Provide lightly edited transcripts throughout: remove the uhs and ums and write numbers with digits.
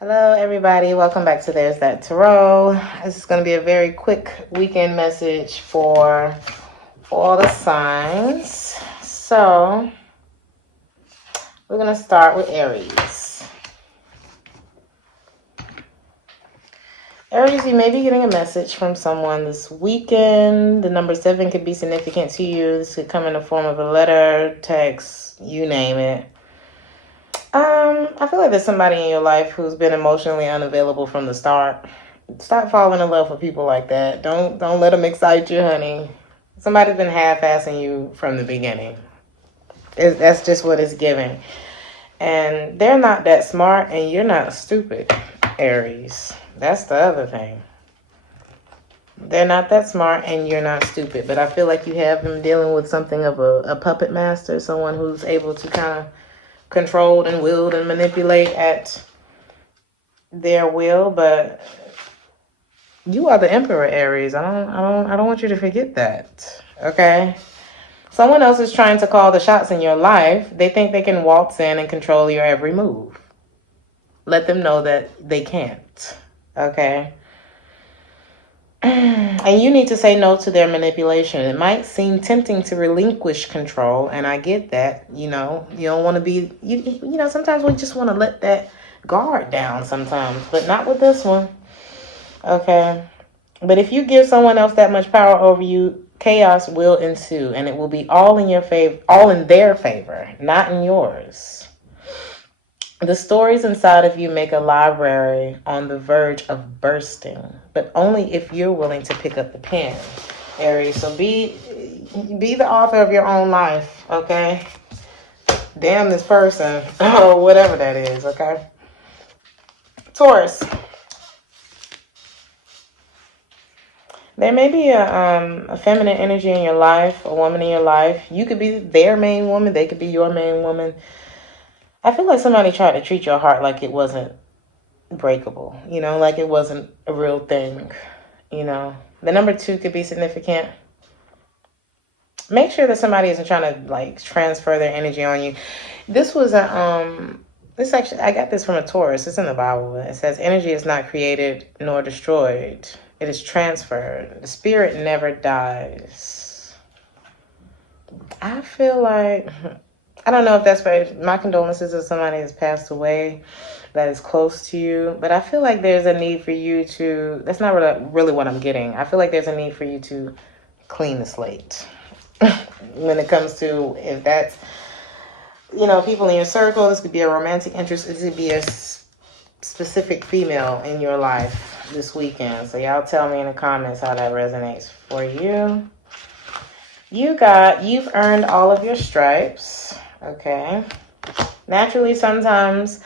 Hello, everybody. Welcome back to Theresthattarot. This is going to be a very quick weekend message for all the signs. So, we're going to start with Aries. Aries, you may be getting a message from someone this weekend. The number 7 could be significant to you. This could come in the form of a letter, text, you name it. I feel like there's somebody in your life who's been emotionally unavailable from the start. Stop falling in love with people like that. Don't let them excite you, honey. Somebody's been half-assing you from the beginning. That's just what it's giving. And they're not that smart, and you're not stupid, Aries. That's the other thing. They're not that smart, and you're not stupid. But I feel like you have them dealing with something of a puppet master, someone who's able to kind of controlled and willed and manipulate at their will. But you are the emperor, Aries. I don't want you to forget that. Okay? Someone else is trying to call the shots in your life. They think they can waltz in and control your every move. Let them know that they can't. Okay? And you need to say no to their manipulation. It might seem tempting to relinquish control, and I get that. You don't want to be, sometimes we just want to let that guard down sometimes, but not with this one. Okay? But if you give someone else that much power over you, chaos will ensue, and it will be all in your favor, all in their favor, not in yours. The stories inside of you make a library on the verge of bursting, but only if you're willing to pick up the pen, Aries. So be the author of your own life, okay? Damn this person, or whatever that is, okay? Taurus. There may be a feminine energy in your life, a woman in your life. You could be their main woman. They could be your main woman. I feel like somebody tried to treat your heart like it wasn't breakable, like it wasn't a real thing, The number 2 could be significant. Make sure that somebody isn't trying to transfer their energy on you. This was this actually, I got this from a Taurus. It's in the Bible. It says energy is not created nor destroyed. It is transferred. The spirit never dies. I feel like, I don't know if that's right. My condolences if somebody has passed away that is close to you. But I feel like there's a need for you to, that's not really what I'm getting. I feel like there's a need for you to clean the slate. When it comes to, if that's, people in your circle, this could be a romantic interest. This could be a specific female in your life this weekend. So y'all tell me in the comments how that resonates for you. You've earned all of your stripes. Okay. Naturally, sometimes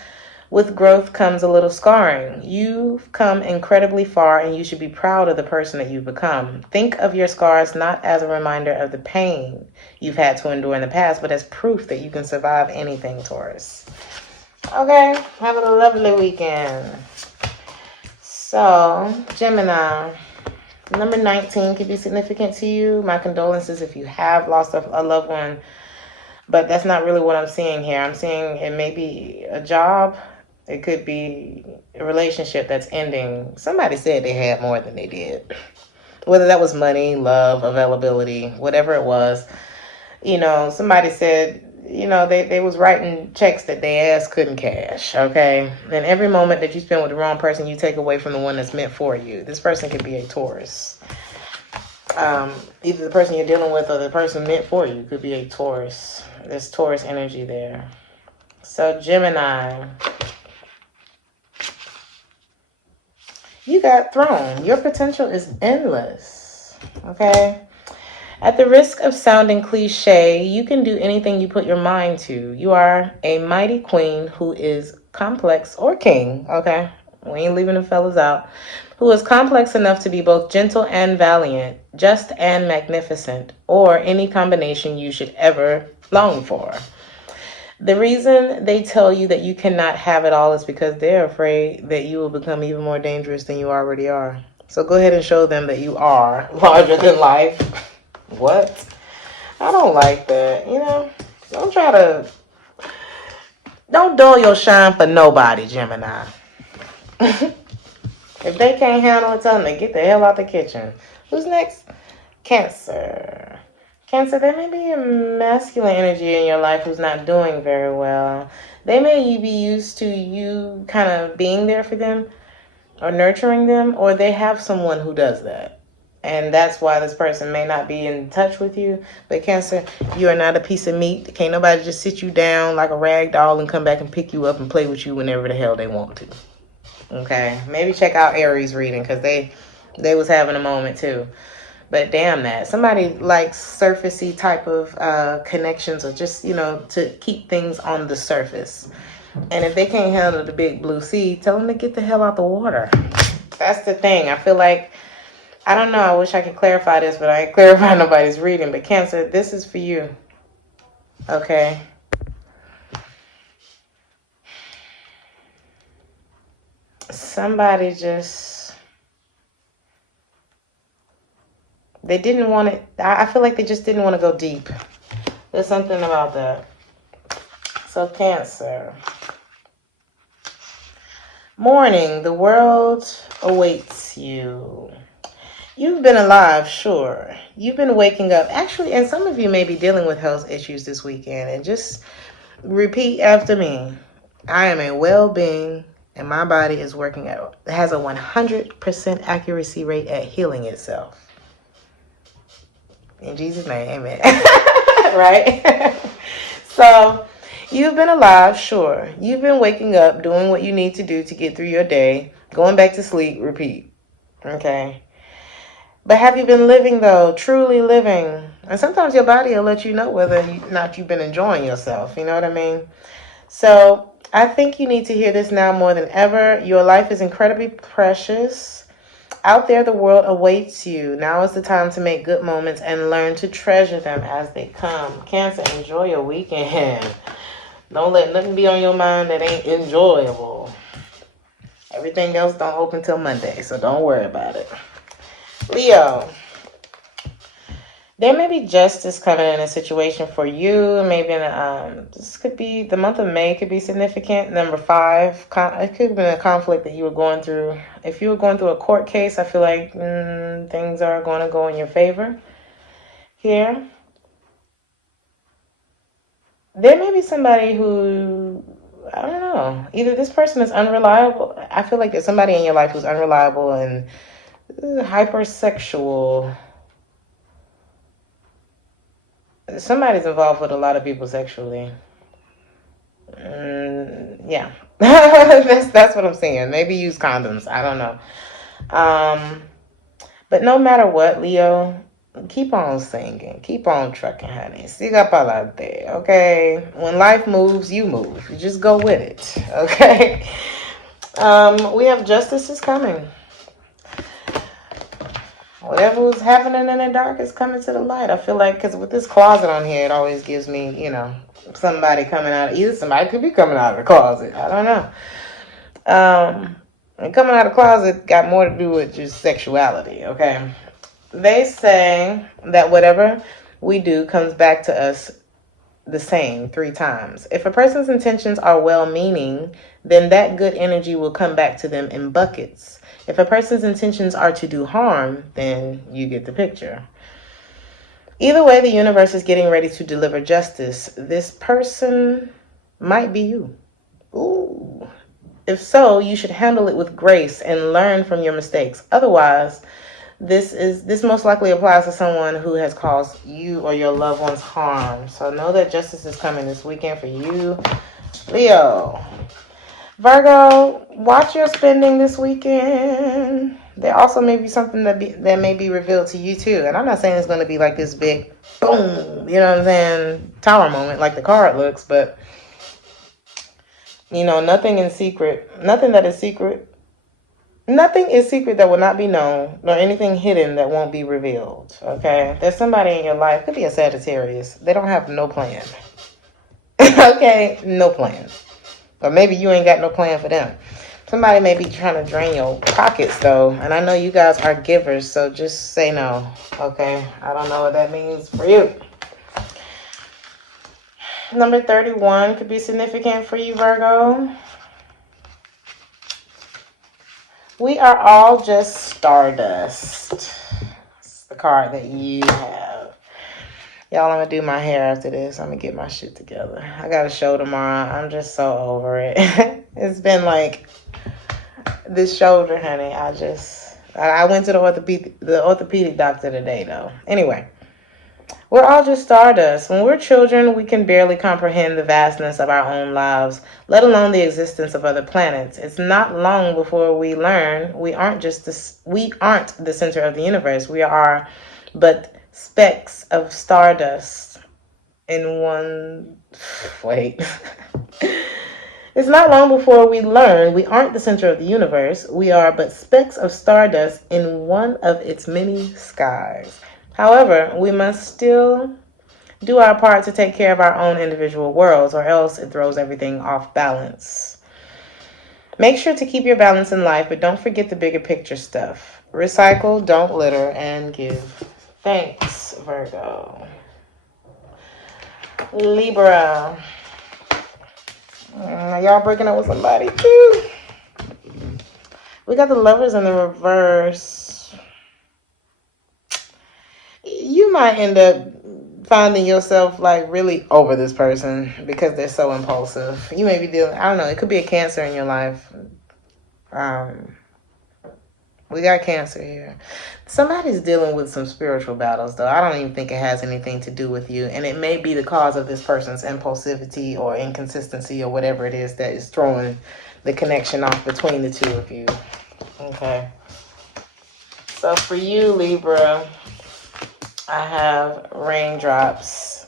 with growth comes a little scarring. You've come incredibly far, and you should be proud of the person that you've become. Think of your scars not as a reminder of the pain you've had to endure in the past, but as proof that you can survive anything, Taurus. Okay. Have a lovely weekend. So, Gemini. Number 19 could be significant to you. My condolences if you have lost a loved one. But that's not really what I'm seeing here. I'm seeing it may be a job. It could be a relationship that's ending. Somebody said they had more than they did. Whether that was money, love, availability, whatever it was. Somebody said, they was writing checks that they ass couldn't cash, okay? And every moment that you spend with the wrong person, you take away from the one that's meant for you. This person could be a Taurus. Either the person you're dealing with or the person meant for you could be a Taurus. There's Taurus energy there. So Gemini, you got thrown. Your potential is endless. Okay? At the risk of sounding cliche, you can do anything you put your mind to. You are a mighty queen who is complex, or king, okay? We ain't leaving the fellas out. Who is complex enough to be both gentle and valiant, just and magnificent, or any combination you should ever long for. The reason they tell you that you cannot have it all is because they're afraid that you will become even more dangerous than you already are. So go ahead and show them that you are larger than life. What? I don't like that. Don't dull your shine for nobody, Gemini. If they can't handle it, tell them to get the hell out the kitchen. Who's next? Cancer. Cancer, there may be a masculine energy in your life who's not doing very well. They may be used to you kind of being there for them or nurturing them, or they have someone who does that. And that's why this person may not be in touch with you. But Cancer, you are not a piece of meat. Can't nobody just sit you down like a rag doll and come back and pick you up and play with you whenever the hell they want to. Okay, maybe check out Aries reading because they was having a moment too. But damn that. Somebody likes surfacey type of connections, or just, to keep things on the surface. And if they can't handle the big blue sea, tell them to get the hell out the water. That's the thing. I feel like, I don't know, I wish I could clarify this, but I ain't clarifying nobody's reading. But Cancer, this is for you. Okay? Somebody just, they didn't want it. I feel like they just didn't want to go deep. There's something about that. So Cancer. Morning, the world awaits you. You've been alive, sure. You've been waking up. Actually, and some of you may be dealing with health issues this weekend. And just repeat after me. I am a well-being, and my body is working out. It has a 100% accuracy rate at healing itself. In Jesus' name, amen. Right? So, you've been alive, sure. You've been waking up, doing what you need to do to get through your day, going back to sleep, repeat. Okay? But have you been living, though? Truly living? And sometimes your body will let you know whether or not you've been enjoying yourself. You know what I mean? So, I think you need to hear this now more than ever. Your life is incredibly precious. Out there, the world awaits you. Now is the time to make good moments and learn to treasure them as they come. Cancer, enjoy your weekend. Don't let nothing be on your mind that ain't enjoyable. Everything else don't open till Monday, so don't worry about it. Leo. There may be justice coming in a situation for you. Maybe this could be, the month of May could be significant. Number 5, it could have been a conflict that you were going through. If you were going through a court case, I feel like things are going to go in your favor here. There may be somebody who, I don't know, either this person is unreliable. I feel like there's somebody in your life who's unreliable and hypersexual. Somebody's involved with a lot of people sexually. Yeah. that's what I'm saying. Maybe use condoms. I don't know. But no matter what, Leo, keep on singing. Keep on trucking, honey. Siga pa'lante, okay? When life moves, you move. You just go with it, okay? We have justice is coming. Whatever was happening in the dark is coming to the light. I feel like, because with this closet on here, it always gives me, somebody coming out. Either somebody could be coming out of the closet. I don't know. And coming out of the closet got more to do with just sexuality, okay? They say that whatever we do comes back to us the same 3 times. If a person's intentions are well-meaning, then that good energy will come back to them in buckets. If a person's intentions are to do harm, then you get the picture. Either way, the universe is getting ready to deliver justice. This person might be you. Ooh. If so, you should handle it with grace and learn from your mistakes. Otherwise, this most likely applies to someone who has caused you or your loved ones harm. So know that justice is coming this weekend for you, Leo. Virgo, watch your spending this weekend. There also may be something that may be revealed to you too. And I'm not saying it's going to be like this big boom, you know what I'm saying, tower moment like the card looks, but nothing in secret, nothing that is secret. Nothing is secret that will not be known, nor anything hidden that won't be revealed, okay? There's somebody in your life, could be a Sagittarius. They don't have no plan. Okay? No plan. Or maybe you ain't got no plan for them. Somebody may be trying to drain your pockets, though. And I know you guys are givers, so just say no, okay? I don't know what that means for you. Number 31 could be significant for you, Virgo. We are all just stardust. It's the card that you have. Y'all, I'm going to do my hair after this. I'm going to get my shit together. I got a show tomorrow. I'm just so over it. It's been like this shoulder, honey. I went to the orthopedic doctor today, though. Anyway, we're all just stardust. When we're children, we can barely comprehend the vastness of our own lives, let alone the existence of other planets. It's not long before we learn we aren't the center of the universe. We are but specks of stardust in one. Wait. It's not long before we learn we aren't the center of the universe. We are but specks of stardust in one of its many skies. However, we must still do our part to take care of our own individual worlds, or else it throws everything off balance. Make sure to keep your balance in life, but don't forget the bigger picture stuff. Recycle, don't litter, and give thanks, Virgo. Libra. Y'all breaking up with somebody too. We got the Lovers in the reverse. You might end up finding yourself like really over this person because they're so impulsive. You may be dealing, I don't know, it could be a Cancer in your life. We got Cancer here. Somebody's dealing with some spiritual battles, though. I don't even think it has anything to do with you. And it may be the cause of this person's impulsivity or inconsistency or whatever it is that is throwing the connection off between the two of you. Okay. So for you, Libra, I have raindrops.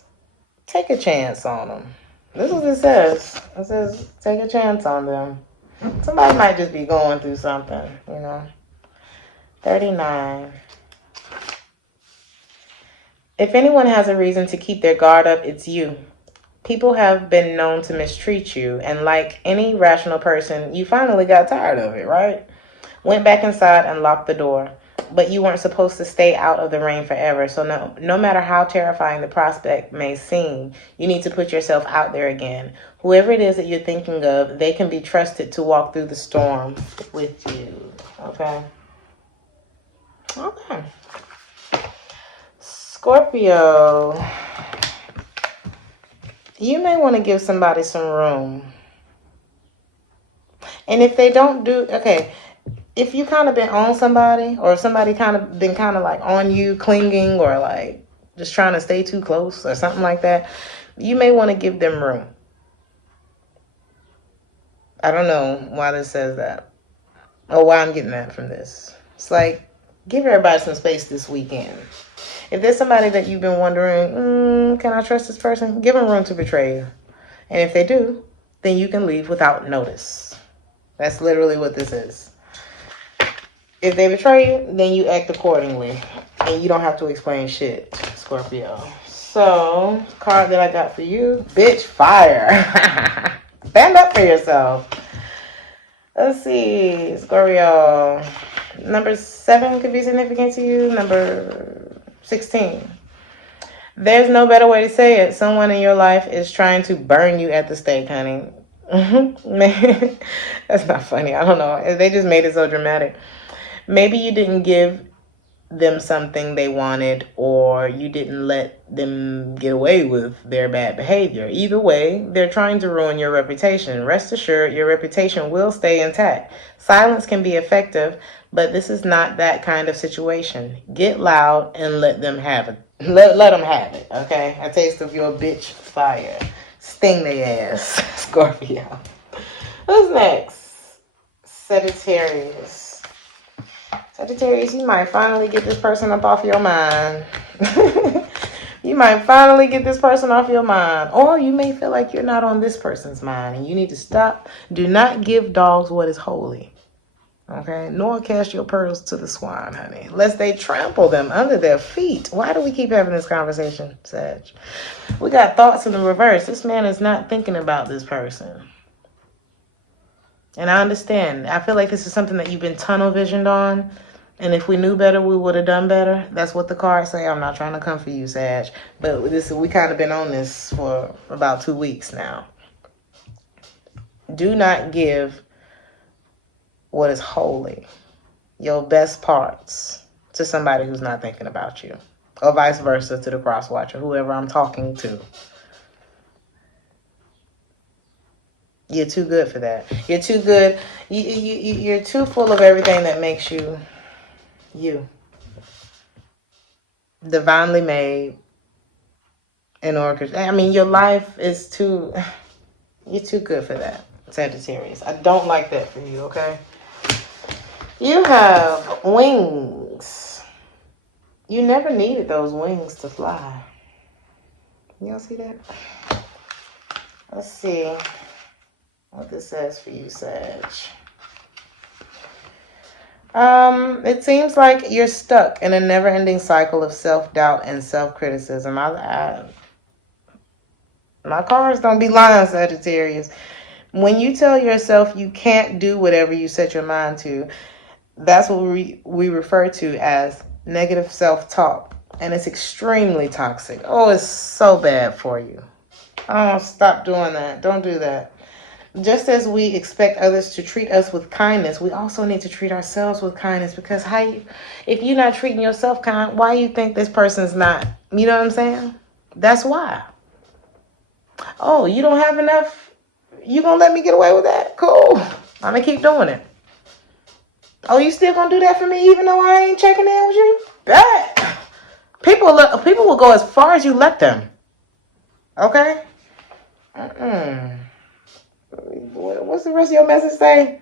Take a chance on them. This is what it says. It says take a chance on them. Somebody might just be going through something, you know. 39. If anyone has a reason to keep their guard up, it's you. People have been known to mistreat you, and like any rational person, you finally got tired of it, right? Went back inside and locked the door. But you weren't supposed to stay out of the rain forever, so no matter how terrifying the prospect may seem, you need to put yourself out there again. Whoever it is that you're thinking of, they can be trusted to walk through the storm with you, okay? Okay. Scorpio. You may want to give somebody some room. And if they don't do, okay, if you kind of been on somebody, or somebody kind of been kind of like on you, clinging, or like just trying to stay too close or something like that, you may want to give them room. I don't know why this says that, or why I'm getting that from this. It's like, give everybody some space this weekend. If there's somebody that you've been wondering, can I trust this person? Give them room to betray you. And if they do, then you can leave without notice. That's literally what this is. If they betray you, then you act accordingly. And you don't have to explain shit, Scorpio. So, card that I got for you, bitch, fire. Stand up for yourself. Let's see, Scorpio. Number 7 could be significant to you. Number 16. There's no better way to say it. Someone in your life is trying to burn you at the stake, honey. Man, that's not funny. I don't know. They just made it so dramatic. Maybe you didn't give them something they wanted, or you didn't let them get away with their bad behavior. Either way, they're trying to ruin your reputation. Rest assured, your reputation will stay intact. Silence can be effective, but this is not that kind of situation. Get loud and let them have it. Let them have it, okay? A taste of your bitch fire. Sting their ass, Scorpio. Who's next? Sagittarius. Sagittarius, you might finally get this person up off your mind. You might finally get this person off your mind. Or you may feel like you're not on this person's mind and you need to stop. Do not give dogs what is holy. Okay? Nor cast your pearls to the swine, honey, lest they trample them under their feet. Why do we keep having this conversation, Sag? We got thoughts in the reverse. This man is not thinking about this person. And I understand. I feel like this is something that you've been tunnel visioned on. And if we knew better, we would have done better. That's what the cards say. I'm not trying to come for you, Sag. But we kind of been on this for about 2 weeks now. Do not give what is holy, your best parts, to somebody who's not thinking about you. Or vice versa to the cross watcher, whoever I'm talking to. You're too good for that. You're too good. You're too full of everything that makes you you. Divinely made and orchestrated. I mean, your life is too... You're too good for that, Sagittarius. I don't like that for you, okay? You have wings. You never needed those wings to fly. Y'all see that? Let's see what this says for you, Sag. It seems like you're stuck in a never-ending cycle of self-doubt and self-criticism. My cards don't be lying, Sagittarius. When you tell yourself you can't do whatever you set your mind to, that's what we refer to as negative self-talk. And it's extremely toxic. Oh, it's so bad for you. Oh, stop doing that. Don't do that. Just as we expect others to treat us with kindness, we also need to treat ourselves with kindness. Because if you're not treating yourself kind, why you think this person's not? You know what I'm saying? That's why. Oh, you don't have enough? You gonna let me get away with that? Cool. I'm gonna keep doing it. Oh, you still gonna do that for me even though I ain't checking in with you? Bet. People will go as far as you let them. Okay? What's the rest of your message say?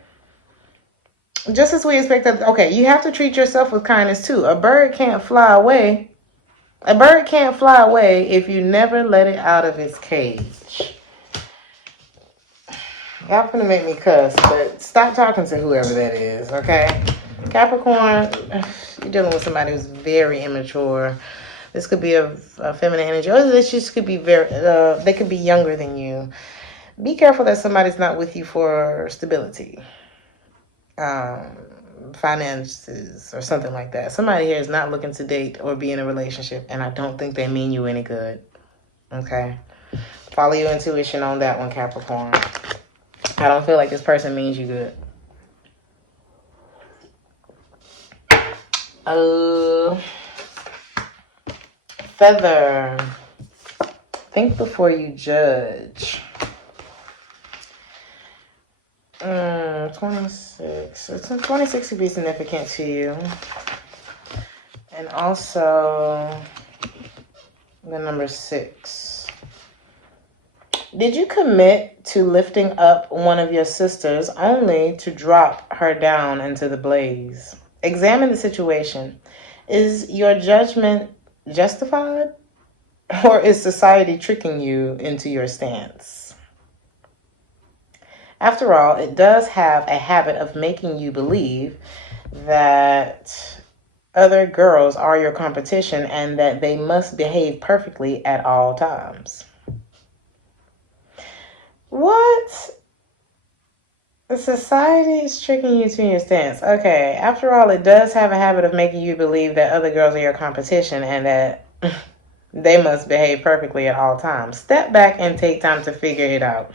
Just as we expect that, okay, you have to treat yourself with kindness too. A bird can't fly away. A bird can't fly away if you never let it out of its cage. Y'all gonna make me cuss, but stop talking to whoever that is, okay? Capricorn, you're dealing with somebody who's very immature. This could be a feminine energy, or this just could be they could be younger than you. Be careful that somebody's not with you for stability, finances, or something like that. Somebody here is not looking to date or be in a relationship, and I don't think they mean you any good, okay? Follow your intuition on that one, Capricorn. I don't feel like this person means you good. Feather. Think before you judge. 26. 26 would be significant to you. And also the number 6. Did you commit to lifting up one of your sisters only to drop her down into the blaze? Examine the situation. Is your judgment justified? Or is society tricking you into your stance? After all, it does have a habit of making you believe that other girls are your competition and that they must behave perfectly at all times. What? The society is tricking you to your stance. Okay, after all, it does have a habit of making you believe that other girls are your competition and that they must behave perfectly at all times. Step back and take time to figure it out.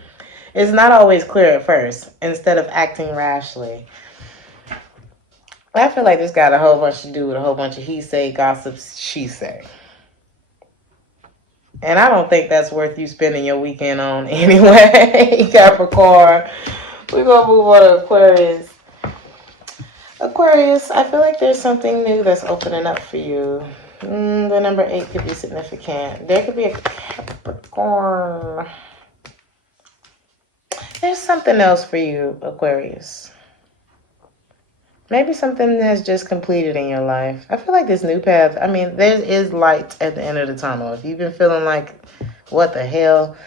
It's not always clear at first, instead of acting rashly. I feel like this got a whole bunch to do with a whole bunch of he say, gossip, she say. And I don't think that's worth you spending your weekend on anyway, Capricorn. We're going to move on to Aquarius. Aquarius, I feel like there's something new that's opening up for you. The number 8 could be significant. There could be a Capricorn. There's something else for you, Aquarius. Maybe something has just completed in your life. I feel like this new path, I mean, there is light at the end of the tunnel. If you've been feeling like, what the hell,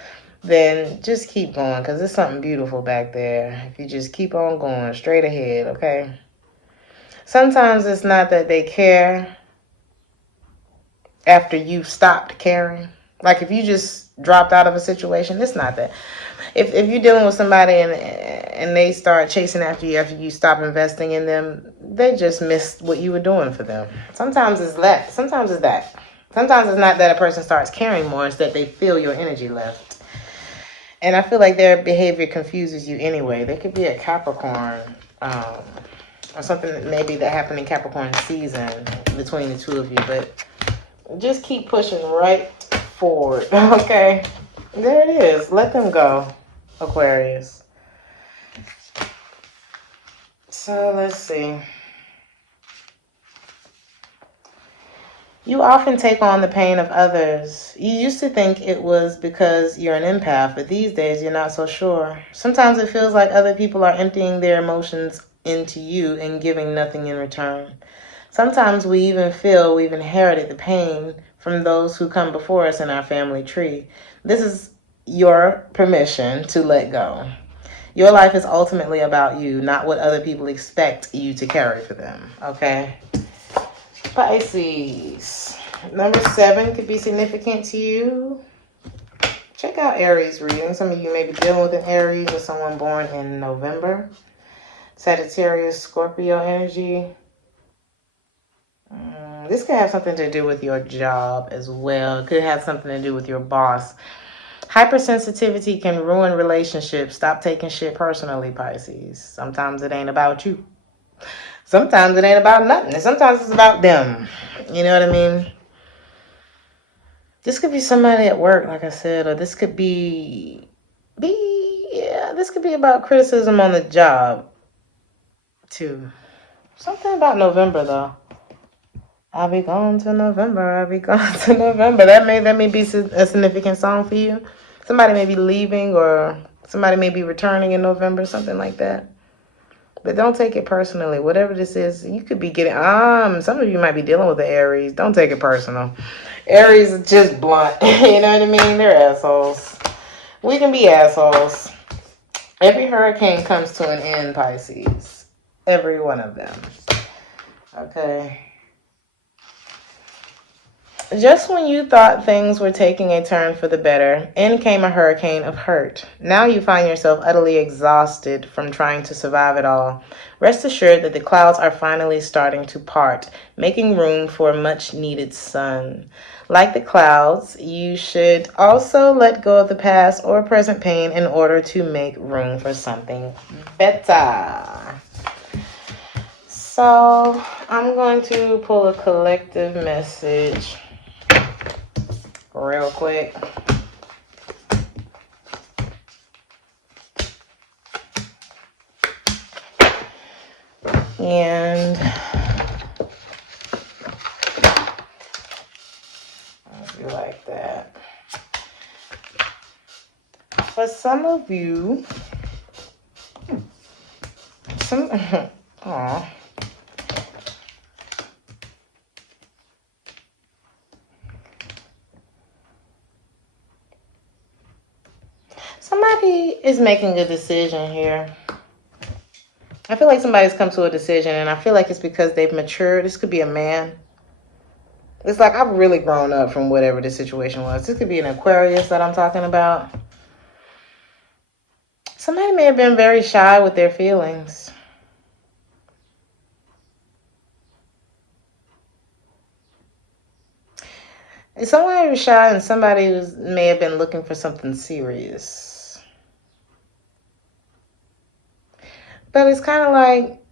then just keep going, because there's something beautiful back there. If you just keep on going straight ahead, okay? Sometimes it's not that they care after you've stopped caring. Like if you just dropped out of a situation, it's not that. If you're dealing with somebody and they start chasing after you stop investing in them, they just missed what you were doing for them. Sometimes it's that. Sometimes it's that. Sometimes it's not that a person starts caring more, it's that they feel your energy left. And I feel like their behavior confuses you anyway. They could be a Capricorn. or something that maybe that happened in Capricorn season between the two of you. But just keep pushing right forward. Okay, there it is. Let them go, Aquarius. So let's see. You often take on the pain of others. You used to think it was because you're an empath, but these days you're not so sure. Sometimes it feels like other people are emptying their emotions into you and giving nothing in return. Sometimes we even feel we've inherited the pain from those who come before us in our family tree. This is your permission to let go. Your life is ultimately about you, not what other people expect you to carry for them, okay? Pisces. Number 7 could be significant to you. Check out Aries reading. Some of you may be dealing with an Aries or someone born in November. Sagittarius, Scorpio energy. This could have something to do with your job as well. It could have something to do with your boss. Hypersensitivity can ruin relationships. Stop taking shit personally, Pisces. Sometimes it ain't about you. Sometimes it ain't about nothing. And sometimes it's about them. You know what I mean? This could be somebody at work, like I said, or this could be this could be about criticism on the job, too. Something about November, though. I'll be gone to November. I'll be gone to November. That may be a significant song for you. Somebody may be leaving or somebody may be returning in November, something like that. But don't take it personally. Whatever this is, you could be getting... some of you might be dealing with the Aries. Don't take it personal. Aries is just blunt. You know what I mean? They're assholes. We can be assholes. Every hurricane comes to an end, Pisces. Every one of them. Okay. Just when you thought things were taking a turn for the better, in came a hurricane of hurt. Now you find yourself utterly exhausted from trying to survive it all. Rest assured that the clouds are finally starting to part, making room for much needed sun. Like the clouds, you should also let go of the past or present pain in order to make room for something better. So I'm going to pull a collective message real quick. And I'll do like that. For some of you, somebody is making a decision here. I feel like somebody's come to a decision, and I feel like it's because they've matured. This could be a man. It's like I've really grown up from whatever the situation was. This could be an Aquarius that I'm talking about. Somebody may have been very shy with their feelings. Somebody was shy and somebody may have been looking for something serious. But it's kind of like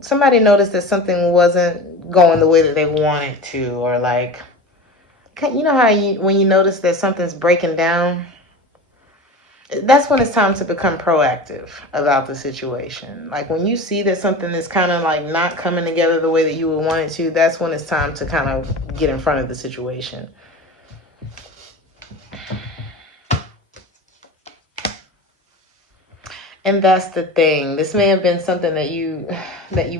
somebody noticed that something wasn't going the way that they wanted to, or like, you know how when you notice that something's breaking down, that's when it's time to become proactive about the situation. Like when you see that something is kind of like not coming together the way that you would want it to, that's when it's time to kind of get in front of the situation. And that's the thing. This may have been something that you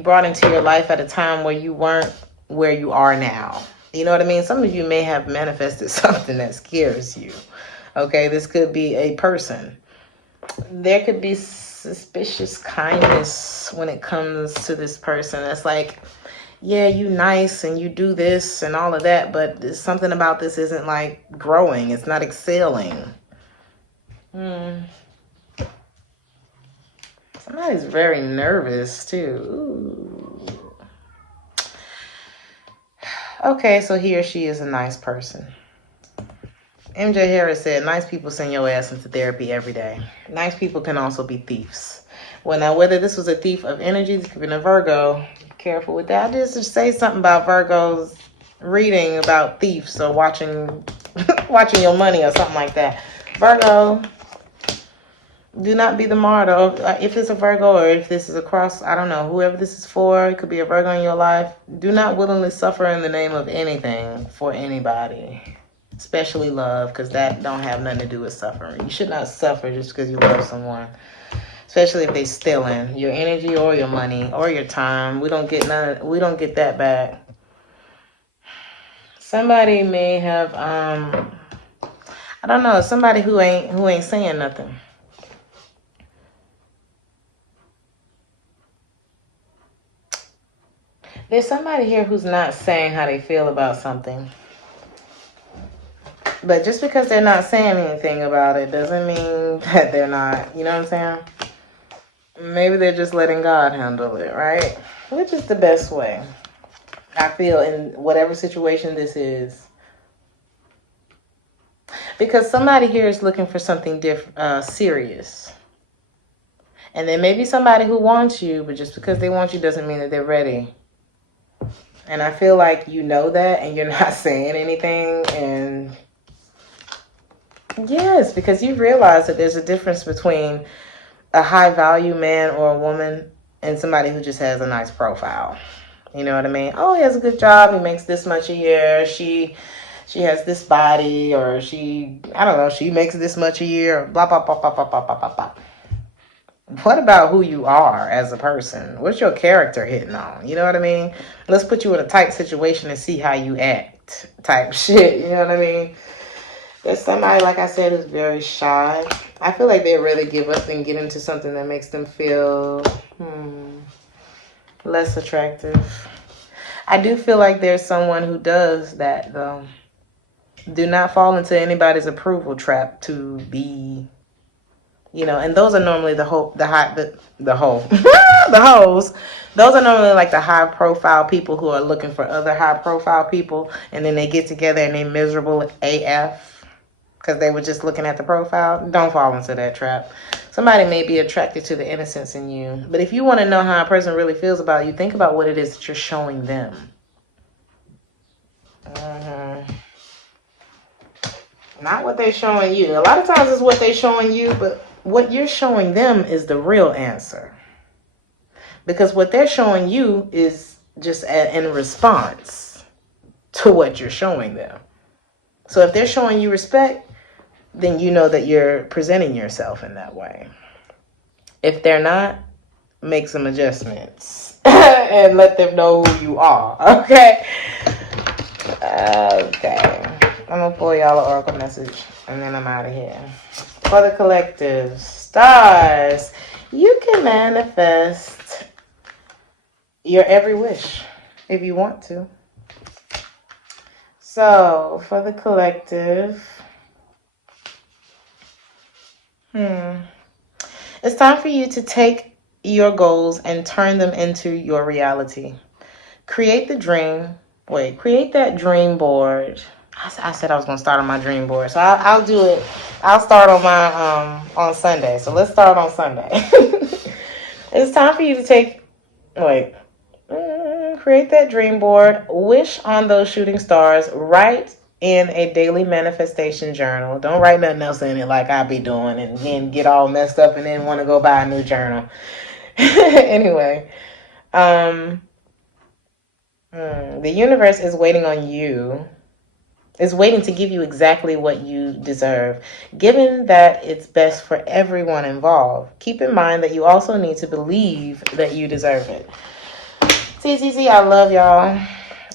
brought into your life at a time where you weren't where you are now. You know what I mean? Some of you may have manifested something that scares you. Okay, this could be a person. There could be suspicious kindness when it comes to this person. It's like, yeah, you nice and you do this and all of that, but something about this isn't like growing. It's not excelling. Somebody's very nervous, too. Ooh. Okay, so he or she is a nice person. MJ Harris said, nice people send your ass into therapy every day. Nice people can also be thieves. Well, now, whether this was a thief of energy, this could have been a Virgo. Be careful with that. I just say something about Virgos reading about thieves or watching watching your money or something like that. Virgo, do not be the martyr. If it's a Virgo or if this is a cross, I don't know. Whoever this is for, it could be a Virgo in your life. Do not willingly suffer in the name of anything for anybody, especially love, because that don't have nothing to do with suffering. You should not suffer just because you love someone, especially if they stealing your energy or your money or your time. We don't get none. We don't get that back. Somebody may have I don't know, somebody who ain't saying nothing. There's somebody here who's not saying how they feel about something. But just because they're not saying anything about it doesn't mean that they're not, you know what I'm saying? Maybe they're just letting God handle it, right? Which is the best way, I feel, in whatever situation this is. Because somebody here is looking for something serious. And there may be somebody who wants you, but just because they want you doesn't mean that they're ready. And I feel like you know that and you're not saying anything. And yes, because you realize that there's a difference between a high value man or a woman and somebody who just has a nice profile. You know what I mean? Oh, he has a good job. He makes this much a year. She has this body, or she makes this much a year. Blah, blah, blah, blah, blah, blah, blah, blah. What about who you are as a person? What's your character hitting on? You know what I mean? Let's put you in a tight situation and see how you act type shit. You know what I mean? There's somebody, like I said, who's very shy. I feel like they really give up and get into something that makes them feel less attractive. I do feel like there's someone who does that, though. Do not fall into anybody's approval trap to be, and those are normally the hoes. Those are normally like the high profile people who are looking for other high profile people, and then they get together and they're miserable AF because they were just looking at the profile. Don't fall into that trap. Somebody may be attracted to the innocence in you, but if you want to know how a person really feels about you, think about what it is that you're showing them. Not what they're showing you. A lot of times it's what they're showing you, but what you're showing them is the real answer. Because what they're showing you is just in response to what you're showing them. So if they're showing you respect, then you know that you're presenting yourself in that way. If they're not, make some adjustments and let them know who you are. Okay? Okay. I'm going to pull y'all an oracle message and then I'm out of here. For the collective, stars, you can manifest your every wish if you want to. So, for the collective, it's time for you to take your goals and turn them into your reality. Create that dream board. I said I was going to start on my dream board. So I'll do it. I'll start on my on Sunday. So let's start on Sunday. It's time for you to create that dream board. Wish on those shooting stars. Write in a daily manifestation journal. Don't write nothing else in it like I be doing and then get all messed up and then want to go buy a new journal. Anyway, the universe is waiting on you. Is waiting to give you exactly what you deserve, given that it's best for everyone involved. Keep in mind that you also need to believe that you deserve it. TCC, I love y'all.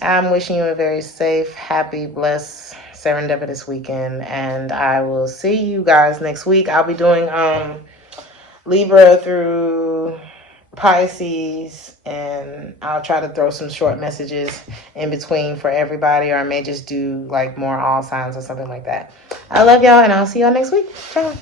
I'm wishing you a very safe, happy, blessed, serendipitous weekend, and I will see you guys next week. I'll be doing Libra through Pisces, and I'll try to throw some short messages in between for everybody, or I may just do like more all signs or something like that. I love y'all, and I'll see y'all next week. Ciao.